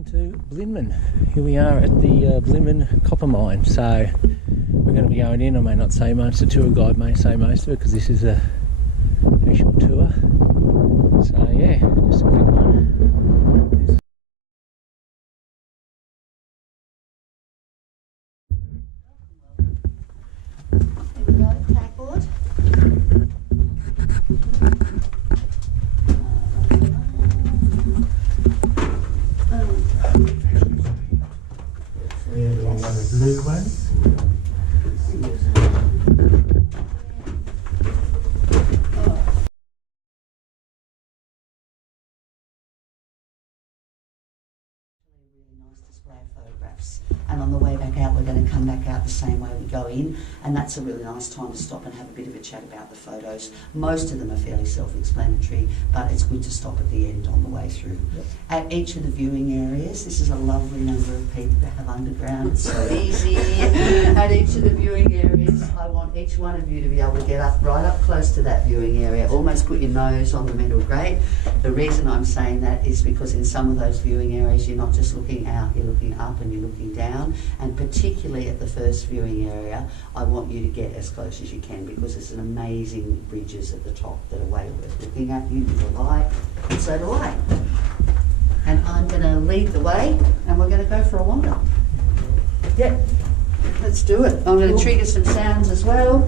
Welcome to Blinman. Here we are at the Blinman Copper Mine. So we're going to be going in. I may not say much. The tour guide may say most of it because this is a actual tour. So yeah, just a quick one. Here we go, tagboard. Blue one. Display of photographs, and on the way back out we're going to come back out the same way we go in, and that's a really nice time to stop and have a bit of a chat about the photos. Most of them are fairly self-explanatory, but it's good to stop at the end on the way through. Yep. At each of the viewing areas, this is a lovely number of people to have underground, it's so easy. At each of the viewing areas, I want each one of you to be able to get up right up close to that viewing area, almost put your nose on the metal grate. The reason I'm saying that is because in some of those viewing areas you're not just looking out, you're looking up and you're looking down, and particularly at the first viewing area I want you to get as close as you can, because there's an amazing bridges at the top that are way worth looking at. You do a light, and so do I. And I'm going to lead the way and we're going to go for a wander. Yeah, let's do it. I'm going to trigger some sounds as well.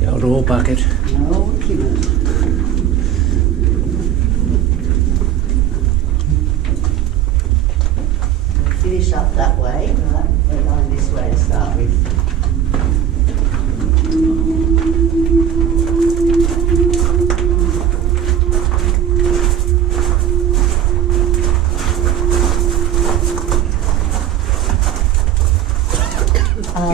The old ore bucket. No kidding. Finish up that way, right? We're going this way to start with.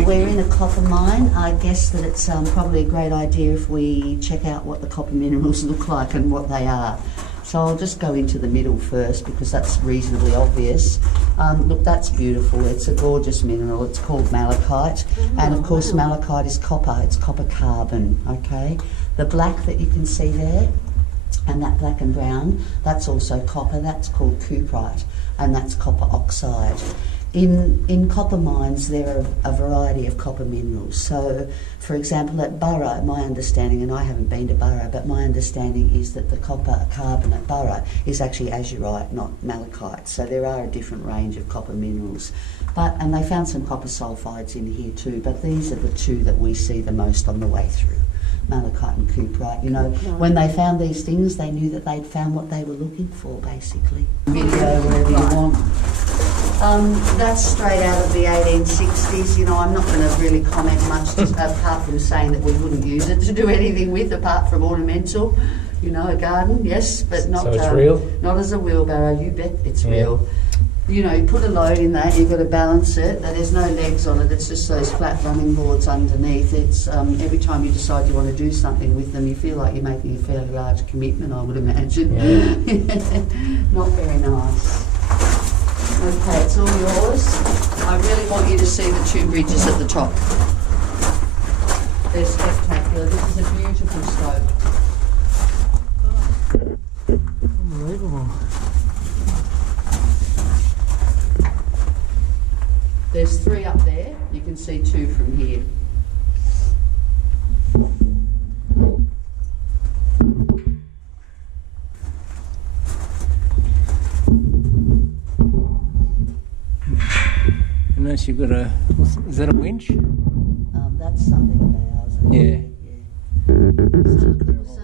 We're in a copper mine. I guess that it's probably a great idea if we check out what the copper minerals look like and what they are. So I'll just go into the middle first because that's reasonably obvious. Look, that's beautiful. It's a gorgeous mineral. It's called malachite. And of course malachite is copper. It's copper carbon, okay? The black that you can see there, and that black and brown, that's also copper. That's called cuprite, and that's copper oxide. In copper mines there are a variety of copper minerals. So for example at Burra, my understanding, and I haven't been to Burra, but my understanding is that the copper carbon at Burra is actually azurite, not malachite. So there are a different range of copper minerals. And they found some copper sulfides in here too, but these are the two that we see the most on the way through. Malachite and cuprite. You know, when they found these things, they knew that they'd found what they were looking for, basically. Video, wherever you want. That's straight out of the 1860s. You know, I'm not going to really comment much, just apart from saying that we wouldn't use it to do anything with, apart from ornamental. You know, a garden, yes, but not. So it's real? Not as a wheelbarrow. You bet it's real. You know, you put a load in that, you've got to balance it. There's no legs on it, it's just those flat running boards underneath. It's every time you decide you want to do something with them, you feel like you're making a fairly large commitment, I would imagine. Yeah. Not very nice. Okay, it's all yours. I really want you to see the two bridges at the top. They're spectacular. This is a beautiful slope. Unbelievable. There's 3 up there. You can see 2 from here. Unless you've got a, is that a winch? That's something of ours. Yeah. So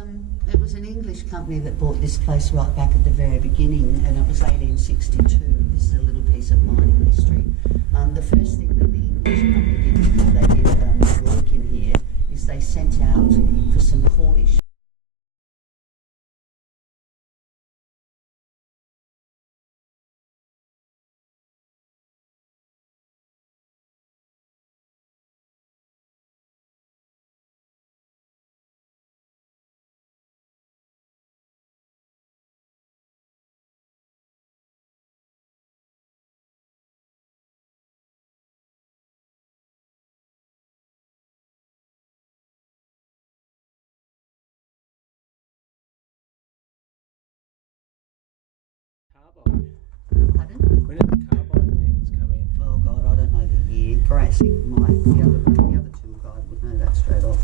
it was an English company that bought this place right back at the very beginning, and it was 1862. This is a little piece of mining history. The first thing that the English company did before they did work in here is they sent out for some Cornish Pardon? When did the carbide lands come in? Oh God, I don't know the year. Gracie, the other tour guide would know that straight off.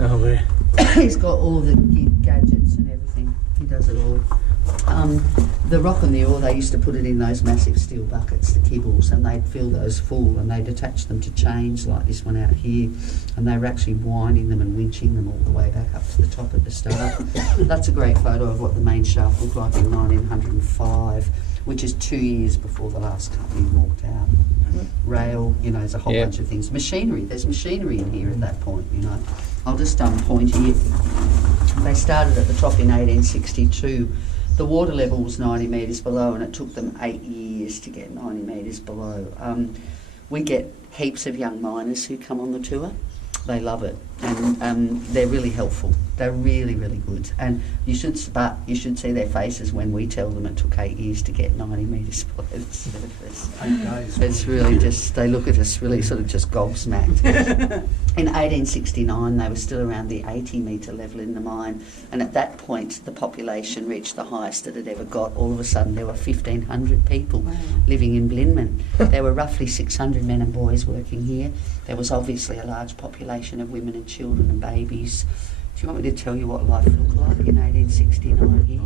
Oh, where? He's got all the gadgets and everything. He does it all. The rock and the ore, they used to put it in those massive steel buckets, the kibbles, and they'd fill those full and they'd attach them to chains like this one out here, and they were actually winding them and winching them all the way back up to the top at the start. That's a great photo of what the main shaft looked like in 1905, which is 2 years before the last company walked out. Rail, you know, there's a whole bunch of things. Machinery, there's machinery in here at that point, you know. I'll just point here. They started at the top in 1862. The water level was 90 metres below, and it took them 8 years to get 90 metres below. We get heaps of young miners who come on the tour. They love it, and they're really helpful. They're really, really good. And you should see their faces when we tell them it took 8 years to get 90 metres below the surface. 8 days. It's really just, they look at us really sort of just gobsmacked. In 1869, they were still around the 80-metre level in the mine, and at that point, the population reached the highest that it ever got. All of a sudden, there were 1,500 people living in Blinman. There were roughly 600 men and boys working here. There was obviously a large population of women and children and babies. Do you want me to tell you what life looked like in 1869 here?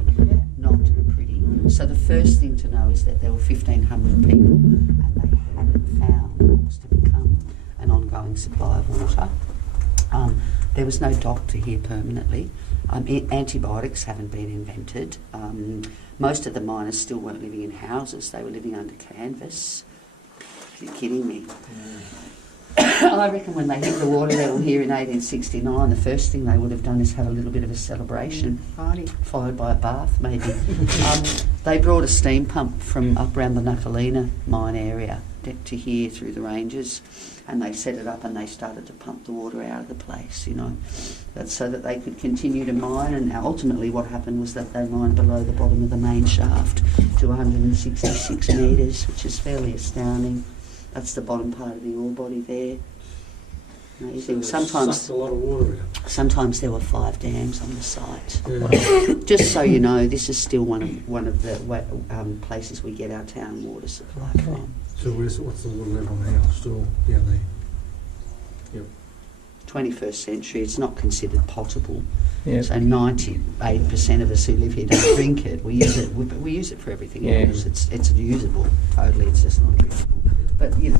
Not pretty. So the first thing to know is that there were 1,500 people, and they hadn't found what was to become an ongoing supply of water. There was no doctor here permanently. Antibiotics haven't been invented. Most of the miners still weren't living in houses. They were living under canvas. Are you kidding me? I reckon when they hit the water level here in 1869, the first thing they would have done is have a little bit of a celebration, followed by a bath maybe. They brought a steam pump from up around the Nuckalina mine area to here through the ranges, and they set it up and they started to pump the water out of the place, you know. That's so that they could continue to mine, and ultimately what happened was that they mined below the bottom of the main shaft to 166 metres, which is fairly astounding. That's the bottom part of the ore body there. Amazing. So sucked a lot of water out. Sometimes there were 5 dams on the site. Yeah. Just so you know, this is still one of the places we get our town water supply from. So what's the water level now? Still down there? Yep. 21st century, it's not considered potable. Yep. So 98% of us who live here don't drink it. We use it, we use it for everything else. It's usable. Totally, it's just not drinkable. But you know.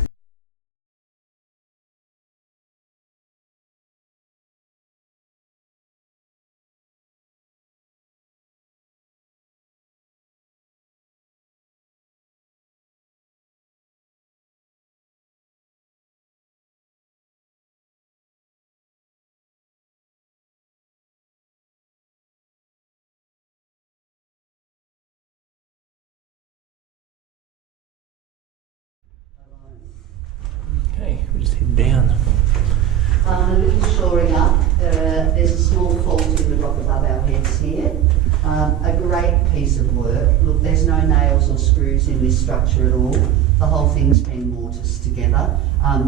Okay, we'll just head down. A little shoring up. There's a small fault in the rock above our heads here. A great piece of work. Look, there's no nails or screws in this structure at all. The whole thing's been mortised together,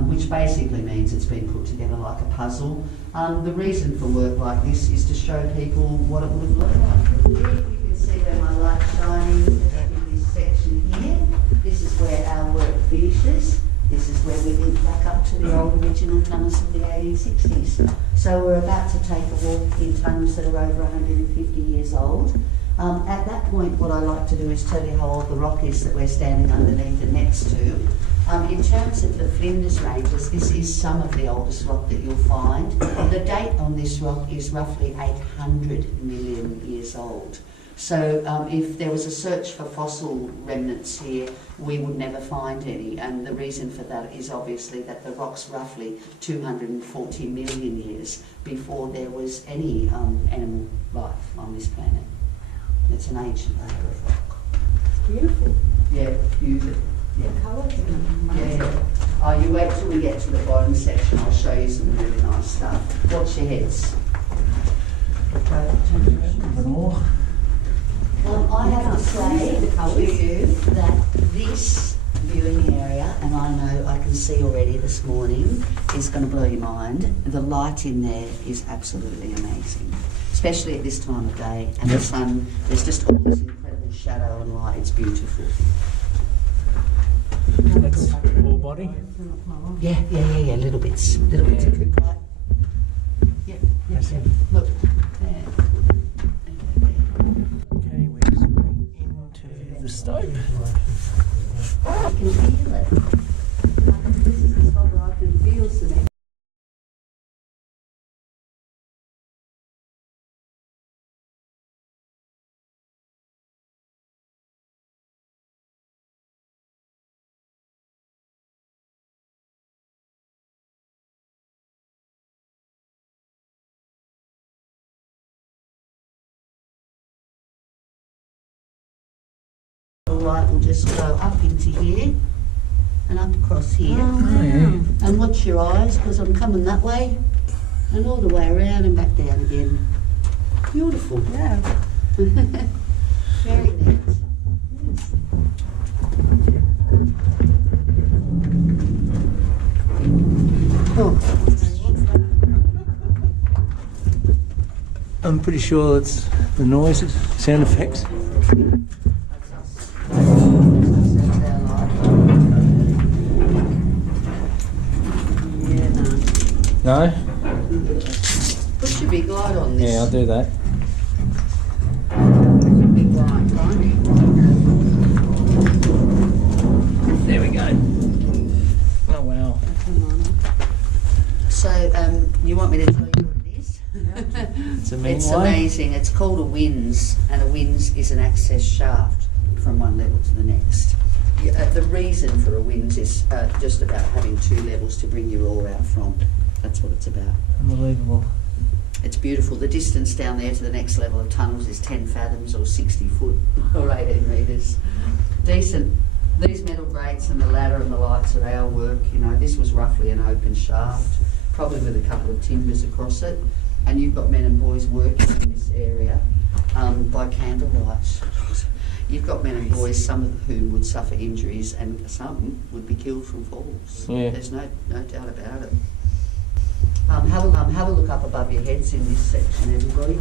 which basically means it's been put together like a puzzle. The reason for work like this is to show people what it would have looked like. Here you can see where my light's shining in this section here. This is where our work finishes. This is where we link back up to the old original tunnels of the 1860s. So we're about to take a walk in tunnels that are over 150 years old. At that point, what I like to do is tell you how old the rock is that we're standing underneath and next to. In terms of the Flinders Ranges, this is some of the oldest rock that you'll find. The date on this rock is roughly 800 million years old. So if there was a search for fossil remnants here, we would never find any, and the reason for that is obviously that the rock's roughly 240 million years before there was any animal life on this planet. It's an ancient layer of rock. Beautiful. Yeah, beautiful. Yeah. Colours. Yeah. You wait till we get to the bottom section, I'll show you some really nice stuff. Watch your heads. I have to say to you that this viewing area, and I know I can see already this morning, is going to blow your mind. The light in there is absolutely amazing, especially at this time of day. And the sun, there's just all this incredible shadow on light. It's beautiful. That's ore body. Yeah, little bits of cookite. Yeah, That's it. look. There. Okay, we're just going into the stope. I can feel it. This is the spot where I can feel cement. Light will just go up into here and up across here. Oh, yeah. And watch your eyes, because I'm coming that way and all the way around and back down again. Beautiful. Yeah. Very neat. Yes. Oh, I'm pretty sure it's the noises, sound effects. No? Put your big light on this. Yeah, I'll do that. Big light, can't you? There we go. Oh wow. So, you want me to tell you what it is? It's a It's amazing. It's called a winze, and a winze is an access shaft from one level to the next. The reason for a winze is just about having two levels to bring your ore out from. That's what it's about. Unbelievable. It's beautiful. The distance down there to the next level of tunnels is 10 fathoms or 60 foot or 18 metres. Decent. These metal grates and the ladder and the lights are our work. You know, this was roughly an open shaft, probably with a couple of timbers across it. And you've got men and boys working in this area by candlelight. You've got men and boys, some of whom would suffer injuries and some would be killed from falls. Yeah. There's no doubt about it. Have a look up above your heads in this section, everybody.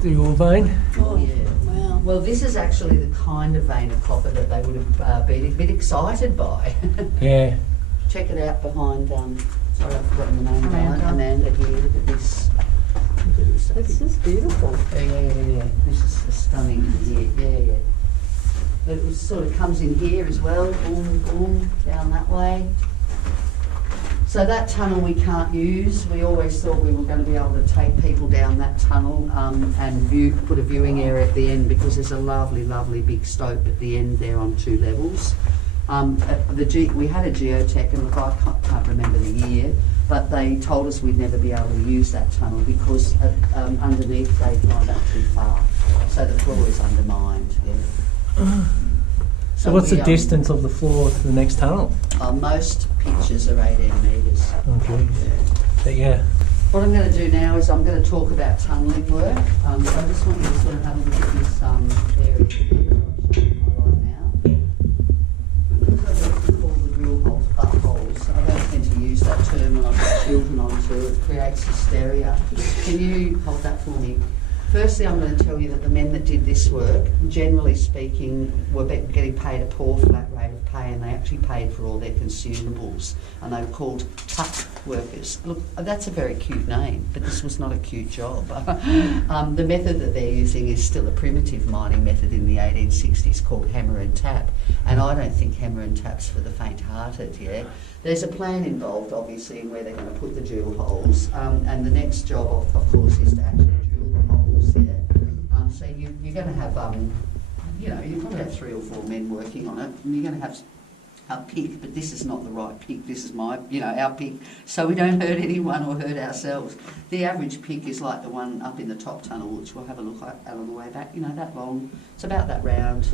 The ore vein. Oh yeah, wow. Well, this is actually the kind of vein of copper that they would have been a bit excited by. Yeah. Check it out behind, sorry I've forgotten the name now, Amanda here, look at this. Look at this. It's just beautiful. Yeah. This is stunning here, yeah. It sort of comes in here as well, boom, down that way. So that tunnel we can't use. We always thought we were going to be able to take people down that tunnel and put a viewing area at the end, because there's a lovely big stope at the end there on two levels. We had a geotech, and look, I can't remember the year, but they told us we'd never be able to use that tunnel because underneath they'd gone up too far. So the floor is undermined. Yeah. So what's the distance of the floor to the next tunnel? Most pitches are 18 metres. Okay. But yeah. What I'm going to do now is I'm going to talk about tunnelling work. So I just want you to sort of have a look at this area here. I'll show you my light now. Because I like to call the drill holes buttholes. I don't tend to use that term when I've got children onto it. It creates hysteria. Can you hold that for me? Firstly, I'm going to tell you that the men that did this work, generally speaking, were getting paid a poor flat rate of pay, and they actually paid for all their consumables, and they were called cut workers. Look, that's a very cute name, but this was not a cute job. The method that they're using is still a primitive mining method in the 1860s called hammer and tap, and I don't think hammer and tap's for the faint-hearted, yeah? There's a plan involved, obviously, in where they're going to put the drill holes, and the next job, of course, is to actually drill the holes. Yeah. So you're going to have, you probably have 3 or 4 men working on it, and you're going to have a pick, but this is not the right pick. This is our pick, so we don't hurt anyone or hurt ourselves. The average pick is like the one up in the top tunnel, which we'll have a look at on the way back. That long. It's about that round.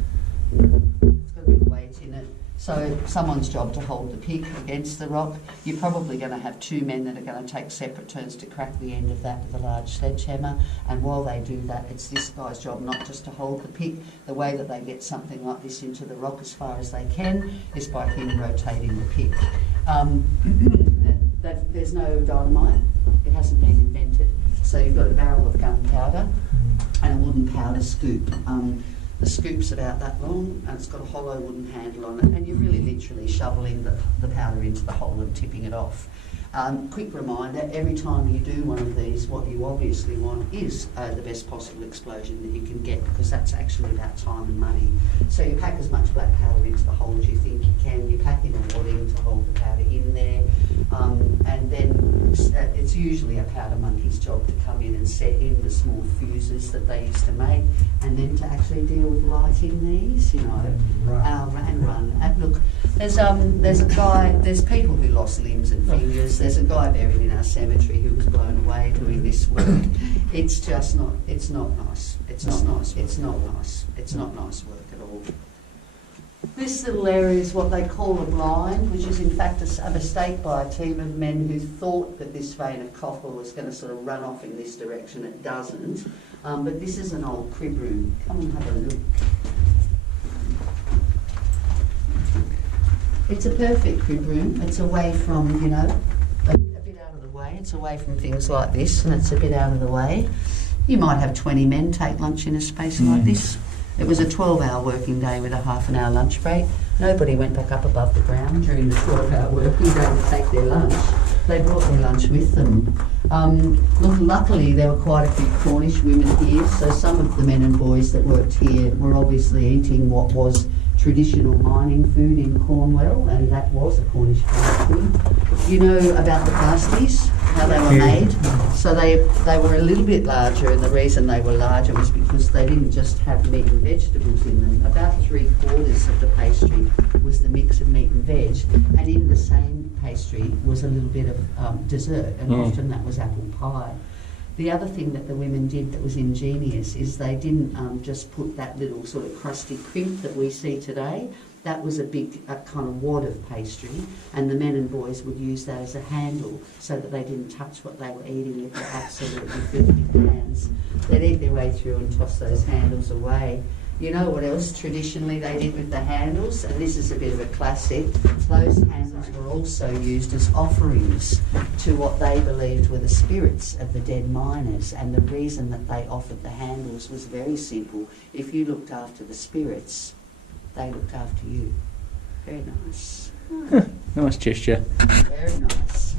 It's got a bit of weight in it. So someone's job to hold the pick against the rock. You're probably going to have 2 men that are going to take separate turns to crack the end of that with a large sledgehammer. And while they do that, it's this guy's job not just to hold the pick. The way that they get something like this into the rock as far as they can is by him rotating the pick. There's no dynamite. It hasn't been invented. So you've got a barrel of gunpowder and a wooden powder scoop. The scoop's about that long, and it's got a hollow wooden handle on it, and you're really literally shoveling the powder into the hole and tipping it off. Quick reminder, every time you do one of these, what you obviously want is the best possible explosion that you can get, because that's actually about time and money. So you pack as much black powder into the hole as you think you can. You pack in a wadding to hold the powder in there, and then it's usually a powder monkey's job to come in and set in the small fuses that they used to make, and then to actually deal with lighting these, you know, and run. And look, there's a guy, there's people who lost limbs and fingers. There's a guy buried in our cemetery who was blown away doing this work. It's just not, it's not nice. It's not nice. It's not nice. It's not nice work at all. This little area is what they call a blind, which is in fact a mistake by a team of men who thought that this vein of copper was going to sort of run off in this direction. It doesn't. But this is an old crib room. Come and have a look. It's a perfect crib room. It's away from, you know, a bit out of the way. It's away from things like this, and it's a bit out of the way. You might have 20 men take lunch in a space like this. It was a 12-hour working day with a half-an-hour lunch break. Nobody went back up above the ground during the 12-hour working day to take their lunch. They brought their lunch with them. Look, luckily there were quite a few Cornish women here, so some of the men and boys that worked here were obviously eating what was traditional mining food in Cornwall, and that was a Cornish pasty. You know about the pasties, how they were made? So they were a little bit larger, and the reason they were larger was because they didn't just have meat and vegetables in them. About 3/4 of the pastry was the mix of meat and veg, and in the same pastry was a little bit of dessert, and often that was apple pie. The other thing that the women did that was ingenious is they didn't just put that little sort of crusty crimp that we see today. That was a big kind of wad of pastry, and the men and boys would use that as a handle so that they didn't touch what they were eating with their absolutely filthy hands. They'd eat their way through and toss those handles away. You know what else traditionally they did with the handles? And this is a bit of a classic. Those handles were also used as offerings to what they believed were the spirits of the dead miners. And the reason that they offered the handles was very simple. If you looked after the spirits, they looked after you. Very nice. Nice gesture. Very nice.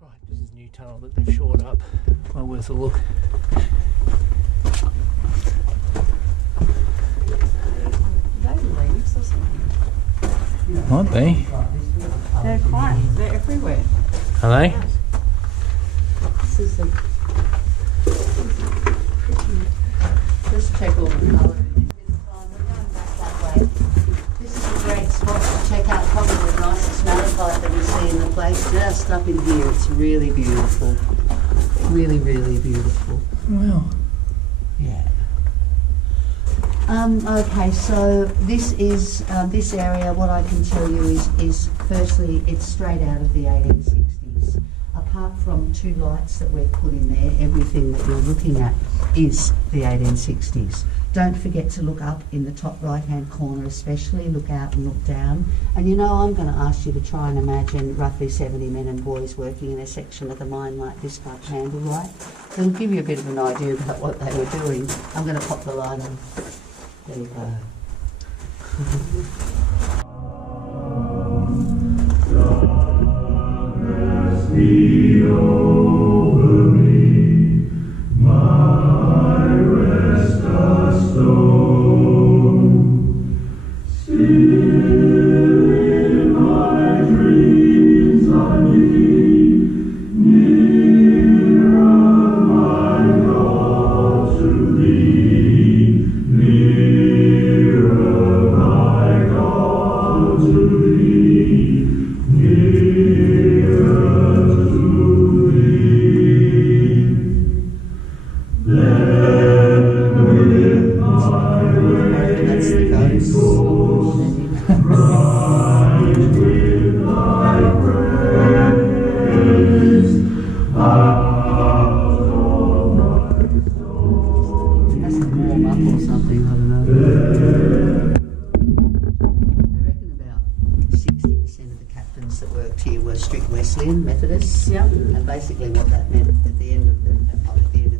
Right, this is a new tunnel that they've shored up. Well worth a look. Leaves or something? Might be. They're everywhere. Are they? This is the. Just check all the colour in this. We're going back that way. This is a great spot to check out, probably the nicest malachite that we see in the place. Just up in here, it's really beautiful. Really, really beautiful. Wow. Yeah. Okay, so this is this area. What I can tell you is firstly, it's straight out of the 1860s. Apart from two lights that we've put in there, everything that you're looking at is the 1860s. Don't forget to look up in the top right-hand corner especially, look out and look down. And you know, I'm going to ask you to try and imagine roughly 70 men and boys working in a section of the mine like this by candlelight. It'll give you a bit of an idea about what they were doing. I'm going to pop the light on. There you go. Over me, my rest a stone. Still in my dreams I need nearer, my God, to thee. Nearer, my God, to thee. Nearer to thee. basically what that meant at the end of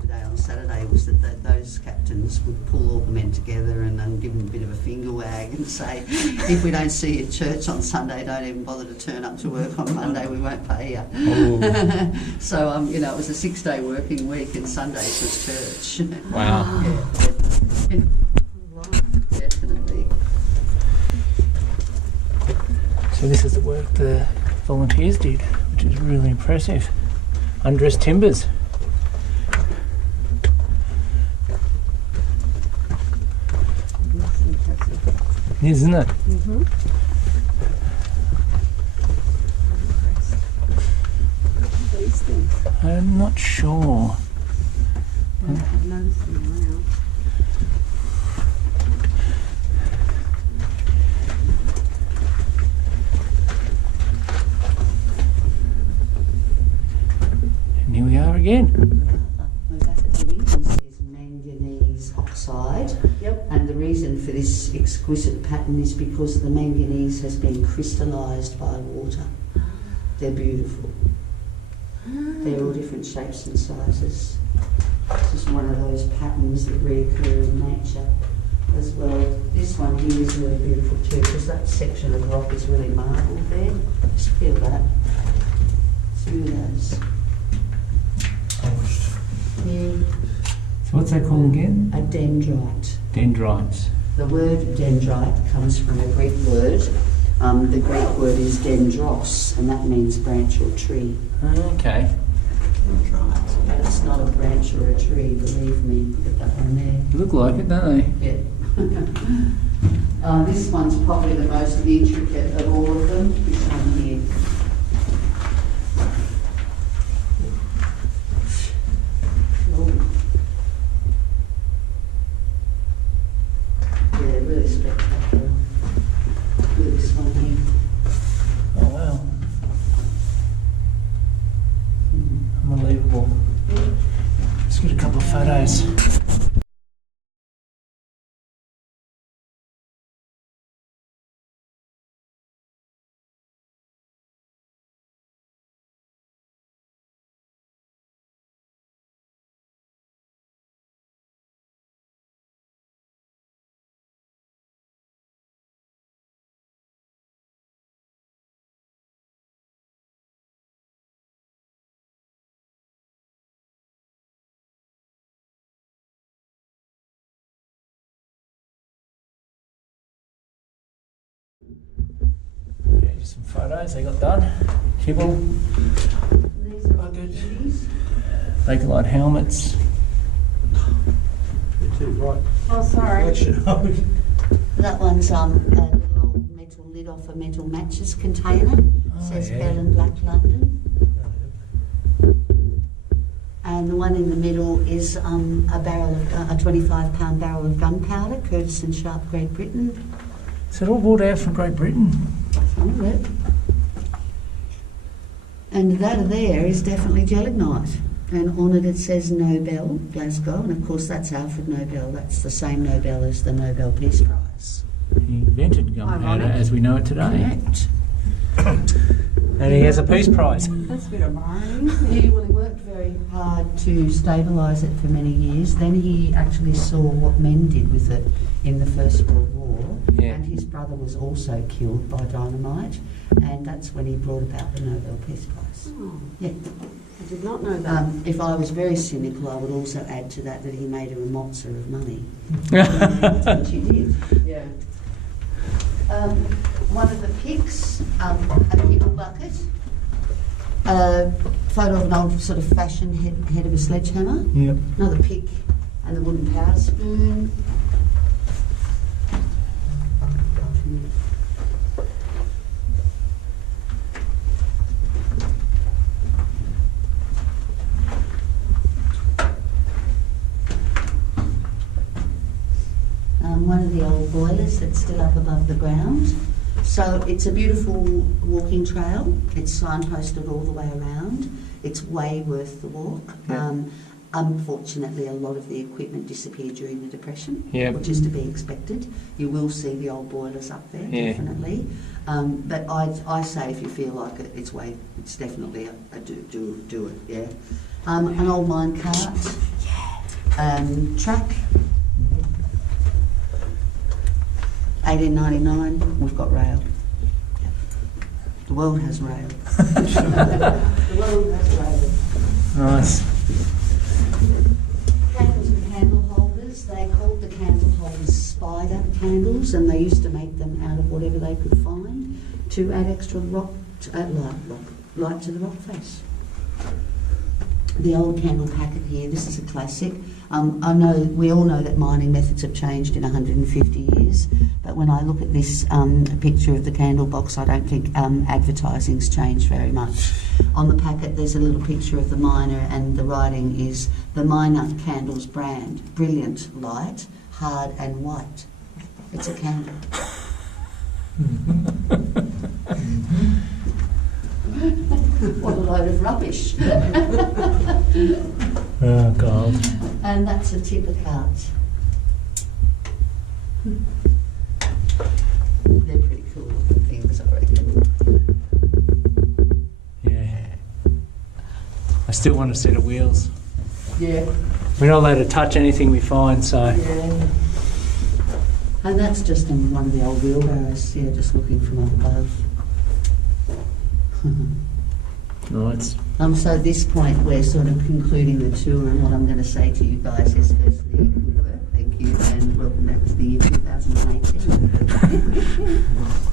the day on Saturday was that those captains would pull all the men together and give them a bit of a finger wag and say, if we don't see you at church on Sunday, don't even bother to turn up to work on Monday, we won't pay you. Oh. So, you know, it was a 6-day working week and Sundays was church. Wow. Yeah, definitely. So this is the work the volunteers did, which is really impressive. Undressed timbers. Isn't it? Mm-hmm. These things. I'm not sure. I've noticed them around. And here we are again. We're back at the Williams is manganese oxide. Yep. And the reason for this exquisite pattern is because the manganese has been crystallised by water. They're beautiful. They're all different shapes and sizes. It's just one of those patterns that reoccur in nature as well. This one here is really beautiful too, because that section of rock is really marbled there. Just feel that. Through those. Yeah. So what's that called again? A dendrite. Dendrites. The word dendrite comes from a Greek word. The Greek word is dendros, and that means branch or tree. Okay. Dendrite. But it's not a branch or a tree, believe me. Put that one there. They look like it, don't they? Yeah. This one's probably the most intricate of all of them. This one here. Oh. Yeah, really spectacular. Look at this one here. Oh wow. Unbelievable. Let's get a couple of photos. Okay, just some photos they got done. Kibble, These are all Bucket. beauties. Bakelite helmets. You're too bright. Oh, sorry. That one's a little old metal lid off a metal matches container. Oh, Says yeah. Bell and Black London. And the one in the middle is a barrel of a 25-pound barrel of gunpowder, Curtis and Sharp, Great Britain. Is it all brought out from Great Britain? Some of it. And that there is definitely gelignite. And on it it says Nobel, Glasgow, and of course that's Alfred Nobel. That's the same Nobel as the Nobel Peace Prize. He invented gunpowder Ironic. as we know it today. Correct. And he has a Peace Prize. That's a bit of irony. He worked very hard to stabilise it for many years. Then he actually saw what men did with it in the First World War. Yeah. And his brother was also killed by dynamite. And that's when he brought about the Nobel Peace Prize. Oh, Yeah. I did not know that. If I was very cynical, I would also add to that he made her a mozza of money. Which he did. Yeah. One of the pics, a kibble bucket, a photo of an old sort of fashion head of a sledgehammer, Yep. another pic, and the wooden powder spoon. One of the old boilers that's still up above the ground. So it's a beautiful walking trail. It's signposted all the way around. It's way worth the walk. Yeah. Unfortunately, a lot of the equipment disappeared during the Depression, Yep. which is to be expected. You will see the old boilers up there, Yeah. definitely. But I say if you feel like it's definitely a do it, yeah. An old mine cart, truck. 1899, we've got rail. The world has rail. The world has rail. Nice. Candles and candle holders. They called the candle holders spider candles, and they used to make them out of whatever they could find to add extra light to the rock face. The old candle packet here. This is a classic. I know we all know that mining methods have changed in 150 years, but when I look at this picture of the candle box, I don't think advertising's changed very much. On the packet, there's a little picture of the miner, and the writing is the Miner Candles brand. Brilliant light, hard and white. It's a candle. What a load of rubbish. Oh, God. And that's a tipper cart. They're pretty cool looking things, I reckon. Yeah. I still want to see the wheels. Yeah, We're not allowed to touch anything we find, so. yeah. And that's just in one of the old wheelbarrows, yeah, just looking from up above. Nice. So at this point, we're sort of concluding the tour, and what I'm going to say to you guys is firstly, good work, thank you, and welcome back to the year 2018.